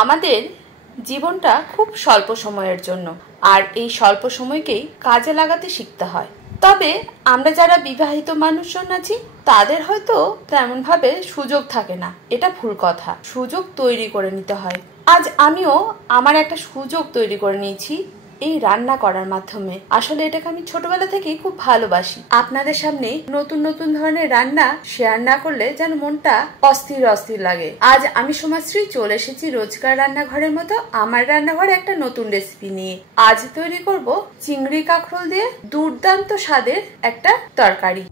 আমাদের জীবনটা খুব স্বল্প সময়ের জন্য, আর এই স্বল্প সময়কেই কাজে লাগাতে শিখতে হয়। তবে আমরা যারা বিবাহিত মানুষজন আছি তাদের হয়তো তেমন ভাবে সুযোগ থাকে না, এটা ভুল কথা। সুযোগ তৈরি করে নিতে হয়। আজ আমিও আমার একটা সুযোগ তৈরি করে নিয়েছি এই রান্না করার মাধ্যমে। আসলে এটাকে আমি ছোটবেলা থেকেই খুব ভালোবাসি। আপনাদের সামনে নতুন নতুন ধরনের রান্না শেয়ার না করলে যেন মনটা অস্থির অস্থির লাগে। আজ আমি সোমাশ্রী চলে এসেছি রোজকার রান্নাঘরের মতো আমার রান্নাঘরে একটা নতুন রেসিপি নিয়ে। আজ তৈরি করব চিংড়ি কাঁকরোল দিয়ে দুর্দান্ত স্বাদের একটা তরকারি।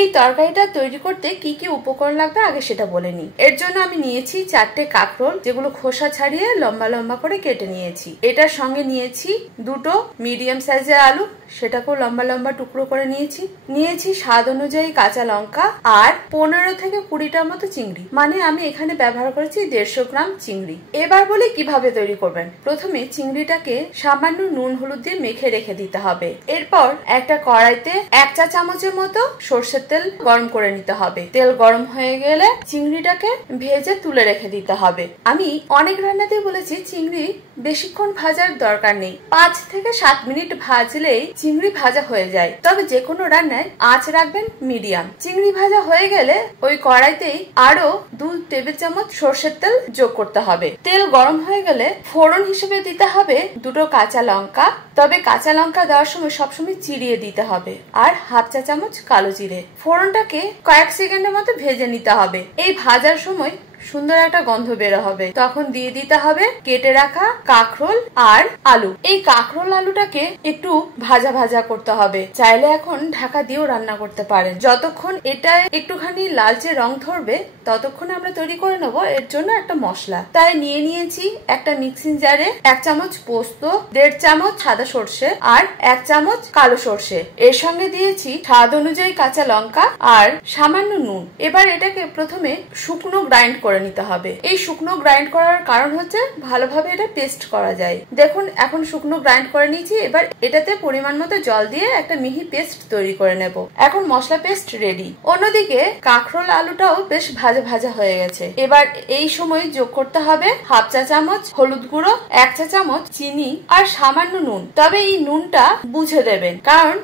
এই তরকারিটা তৈরি করতে কি কি উপকরণ লাগবে আগে সেটা বলে নিই। এর জন্য আমি নিয়েছি 4টে কাঁকরোল, যেগুলো খোসা ছাড়িয়ে লম্বা লম্বা করে কেটে নিয়েছি। এটার সঙ্গে নিয়েছি 2টো মিডিয়াম সাইজের আলু, সেটাকেও লম্বা লম্বা টুকরো করে নিয়েছি স্বাদ অনুযায়ী কাঁচা লঙ্কা আর 15 থেকে 20টার মতো চিংড়ি, মানে আমি এখানে ব্যবহার করেছি 150 গ্রাম চিংড়ি। এবার বলি কিভাবে তৈরি করবেন। প্রথমে চিংড়িটাকে সামান্য নুন হলুদ দিয়ে মেখে রেখে দিতে হবে। এরপর একটা কড়াইতে 1 চা চামচের মতো সরষের তেল গরম করে নিতে হবে। তেল গরম হয়ে গেলে চিংড়িটাকে ভেজে তুলে রেখে দিতে হবে। আমি অনেক রান্নাতেই বলেছি চিংড়ি বেশিক্ষণ ভাজার দরকার নেই, 5 থেকে 7 মিনিট ভাজলেই চিংড়ি ভাজা হয়ে যায়। তবে যে কোনো রান্নায় আঁচ রাখবেন মিডিয়াম। চিংড়ি ভাজা হয়ে গেলে ওই কড়াইতেই আরো 2 টেবিল চামচ সরষের তেল যোগ করতে হবে। তেল গরম হয়ে গেলে ফোড়ন হিসেবে দিতে হবে 2টো কাঁচা লঙ্কা। তবে কাঁচা লঙ্কা দেওয়ার সময় সবসময় চিড়িয়ে দিতে হবে, আর 1/2 চা চামচ কালো জিরে। ফোড়নটাকে কয়েক সেকেন্ডের মতো ভেজে নিতে হবে। এই ভাজার সময় সুন্দর একটা গন্ধ বের হবে, তখন দিয়ে দিতে হবে কেটে রাখা কাঁকরোল আর আলু। এই কাঁকরোল আলুটাকে একটু ভাজা ভাজা করতে হবে। চাইলে এখন ঢাকা দিয়েও রান্না করতে পারেন। যতক্ষণ এটা একটুখানি লালচে রং ধরবে ততক্ষণ আমরা তৈরি করে নেবো এর জন্য একটা মশলা। তাই নিয়েছি একটা মিক্সিং জারে 1 চামচ পোস্ত, 1.5 চামচ সাদা সর্ষে আর 1 চামচ কালো সর্ষে। এর সঙ্গে দিয়েছি স্বাদ অনুযায়ী কাঁচা লঙ্কা আর সামান্য নুন। এবার এটাকে প্রথমে শুকনো গ্রাইন্ড করে নিতে হবে। এই শুকনো গ্রাইন্ড করার কারণ হচ্ছে ভালোভাবে এটা পেস্ট করা যায়। দেখুন এখন শুকনো গ্রাইন্ড করে নিয়েছি। এবার এটাতে পরিমাণ মতো জল দিয়ে একটা মিহি পেস্ট তৈরি করে নেব। এখন মশলা পেস্ট রেডি। অন্যদিকে কাঁকরোল আলুটাও বেশ ভাজা ভাজা হয়ে গেছে। এবার এই সময় যোগ করতে হবে 1/2 চা চামচ হলুদ গুঁড়ো, 1 চা চামচ চিনি আর সামান্য নুন। তবে এই নুনটা বুঝে দেবেন, কারণ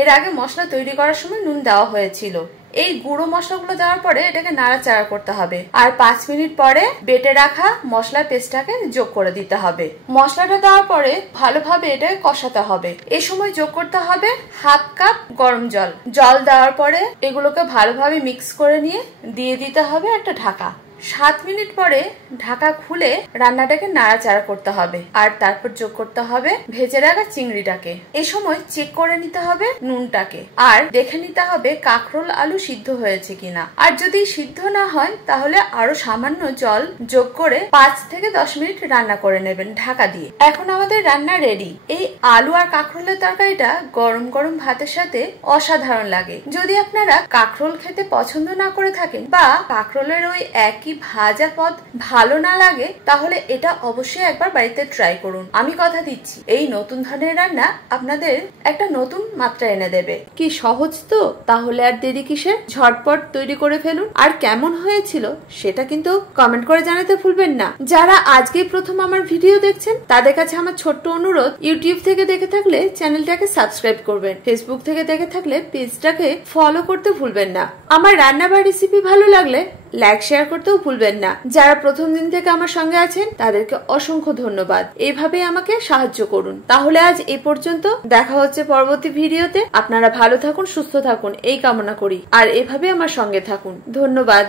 এর আগে মশলা তৈরি করার সময় নুন দেওয়া হয়েছিল। এই গুঁড়ো মশলাগুলো দেওয়ার পরে এটাকে নাড়াচাড়া করতে হবে, আর 5 মিনিট পরে বেটে রাখা মশলার পেস্টটাকে যোগ করে দিতে হবে। মশলাটা দেওয়ার পরে ভালোভাবে এটাকে কষাতে হবে। এই সময় যোগ করতে হবে 1/2 কাপ গরম জল। জল দেওয়ার পরে এগুলোকে ভালোভাবে মিক্স করে নিয়ে দিয়ে দিতে হবে একটা ঢাকা। 7 মিনিট পরে ঢাকা খুলে রান্নাটাকে নাড়াচাড়া করতে হবে, আর তারপর যোগ করতে হবে ভেজে রাখা চিংড়িটাকে। এই সময় চেক করে নিতে হবে নুনটাকে, আর দেখে নিতে হবে কাঁকরোল আলু সিদ্ধ হয়েছে কিনা। আর যদি সিদ্ধ না হয় তাহলে আরো সামান্য জল যোগ করে 5 থেকে 10 মিনিট রান্না করে নেবেন ঢাকা দিয়ে। এখন আমাদের রান্না রেডি। এই আলু আর কাঁকরোলের তরকারিটা গরম গরম ভাতের সাথে অসাধারণ লাগে। যদি আপনারা কাঁকরোল খেতে পছন্দ না করে থাকেন বা কাঁকরোলের ওই একই ভাজা পদ ভালো না লাগে, তাহলে এটা অবশ্যই একবার বাড়িতে ট্রাই করুন। আমি কথা দিচ্ছি এই নতুন ধরনের রান্না আপনাদের একটা নতুন মাত্রা এনে দেবে। কি সহজ তো, তাহলে আর দেরি কিসের, ঝটপট তৈরি করে ফেলুন। আর কেমন হয়েছিল সেটা কিন্তু কমেন্ট করে জানাতে ভুলবেন না। যারা আজকেই প্রথম আমার ভিডিও দেখছেন তাদের কাছে আমার ছোট্ট অনুরোধ, ইউটিউব থেকে দেখে থাকলে চ্যানেলটাকে সাবস্ক্রাইব করবেন, ফেসবুক থেকে দেখে থাকলে পেজটাকে ফলো করতে ভুলবেন না। আমার রান্না বা রেসিপি ভালো লাগলে লাইক শেয়ার করতেও ভুলবেন না। যারা প্রথম দিন থেকে আমার সঙ্গে আছেন তাদেরকে অসংখ্য ধন্যবাদ। এইভাবে আমাকে সাহায্য করুন। তাহলে আজ এই পর্যন্ত, দেখা হচ্ছে পরবর্তী ভিডিওতে। আপনারা ভালো থাকুন, সুস্থ থাকুন এই কামনা করি, আর এভাবে আমার সঙ্গে থাকুন। ধন্যবাদ।